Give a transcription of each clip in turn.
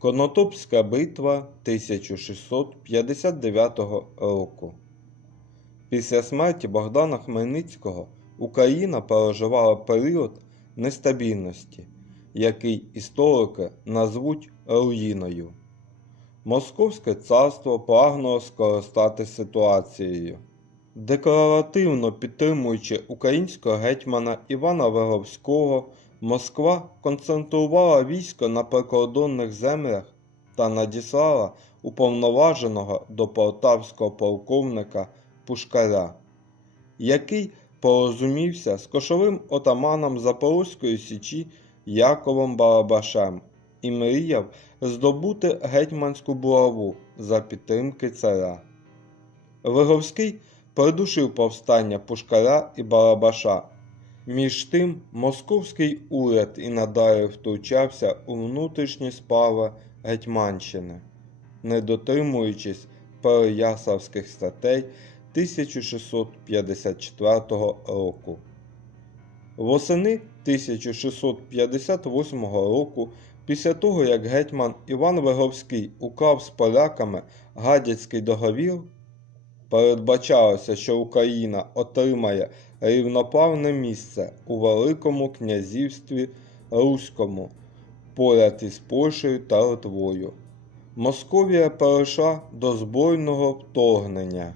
Конотопська битва 1659 року. Після смерті Богдана Хмельницького Україна переживала період нестабільності, який історики назвуть руїною. Московське царство прагнуло скористати ситуацією. Декларативно підтримуючи українського гетьмана Івана Виговського, Москва концентрувала військо на прикордонних землях та надіслала уповноваженого до полтавського полковника Пушкаря, який порозумівся з кошовим отаманом Запорозької січі Яковом Барабашем і мріяв здобути гетьманську булаву за підтримки царя. Виговський придушив повстання Пушкаря і Барабаша. Між тим, московський уряд і надалі втручався у внутрішні справи Гетьманщини, не дотримуючись переяславських статей 1654 року. Восени 1658 року, після того як гетьман Іван Виговський уклав з поляками Гадяцький договір, передбачалося, що Україна отримає рівноправне місце у Великому князівстві Руському поряд із Польщею та Литвою. Московія перейшла до збройного вторгнення.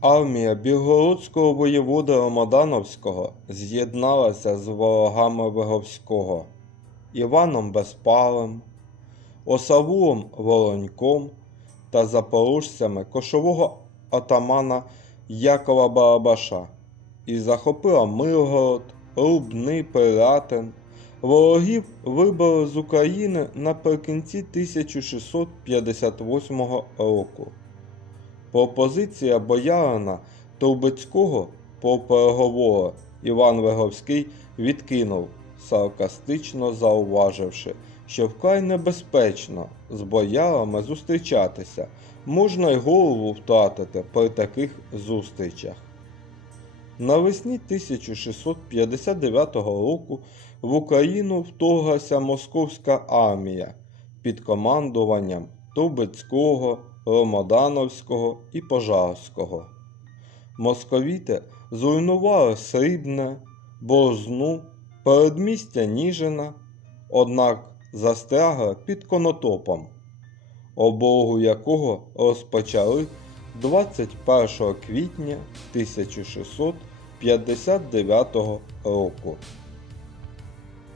Армія білгородського воєвода Ромадановського з'єдналася з ворогами Виговського Іваном Безпалем, Осавулом Вороньком та запорожцями кошового атамана Якова Барабаша і захопила Миргород, Рубни, Пиратин. Ворогів вибили з України наприкінці 1658 року. Пропозиція боярина Трубецького про переговори Іван Виговський відкинув, саркастично зауваживши, що вкрай небезпечно з боярами зустрічатися, можна й голову втратити при таких зустрічах. Навесні 1659 року в Україну вторглася московська армія під командуванням Трубецького, Ромодановського і Пожарського. Московіти зруйнували Срібне, Борзну, передмістя Ніжина, однак застрягли під Конотопом, облогу якого розпочали 21 квітня 1659 року.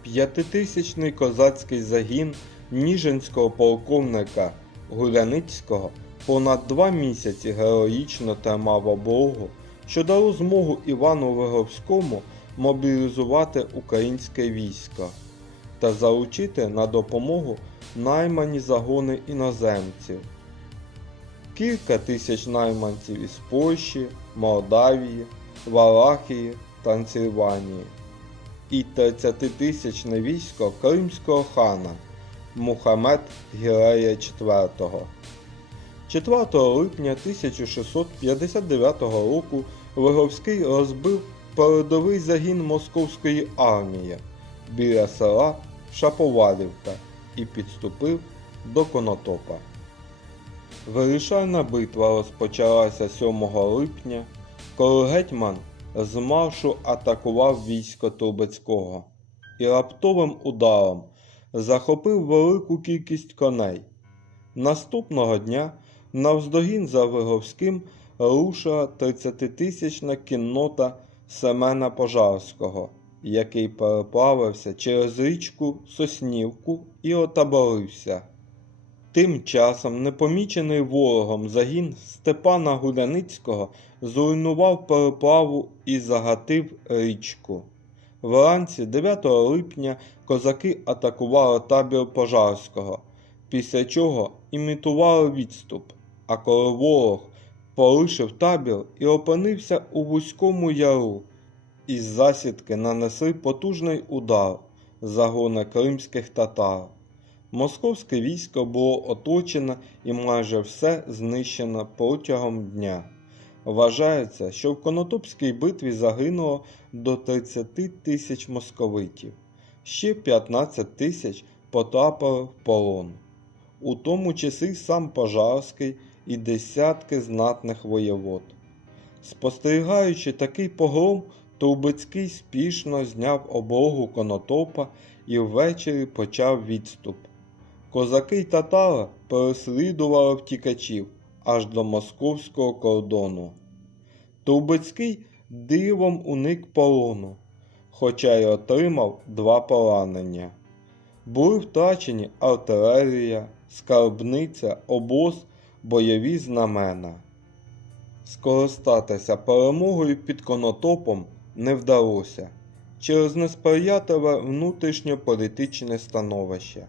П'ятитисячний козацький загін Ніжинського полковника Гуляницького понад два місяці героїчно тримав облогу, що дало змогу Івану Виговському мобілізувати українське військо та залучити на допомогу наймані загони іноземців. Кілька тисяч найманців із Польщі, Молдавії, Валахії, Трансильванії і 30-тисячне військо Кримського хана Мухаммед Гірея IV. 4 липня 1659 року Виговський розбив передовий загін московської армії біля села Шаповалівка і підступив до Конотопа. Вирішальна битва розпочалася 7 липня, коли гетьман з маршу атакував військо Трубецького і раптовим ударом захопив велику кількість коней. Наступного дня навздогін за Виговським рушила 30-тисячна кіннота Семена Пожарського, який переправився через річку Соснівку і отаборився. Тим часом непомічений ворогом загін Степана Гуляницького зруйнував переправу і загатив річку. Вранці 9 липня козаки атакували табір Пожарського, після чого імітували відступ. А коли ворог полишив табір і опинився у вузькому яру, із засідки нанесли потужний удар загони кримських татар. Московське військо було оточено і майже все знищено протягом дня. Вважається, що в Конотопській битві загинуло до 30 тисяч московитів, ще 15 тисяч потрапили в полон. у тому числі сам Пожарський і десятки знатних воєвод. Спостерігаючи такий погром, Трубецький спішно зняв облогу конотопа і ввечері почав відступ. Козаки й татари переслідували втікачів аж до московського кордону. Трубецький дивом уник полону, хоча й отримав два поранення. Були втрачені артилерія, скарбниця, обоз, бойові знамена. Скористатися перемогою під конотопом не вдалося через несприятливе внутрішньополітичне становище.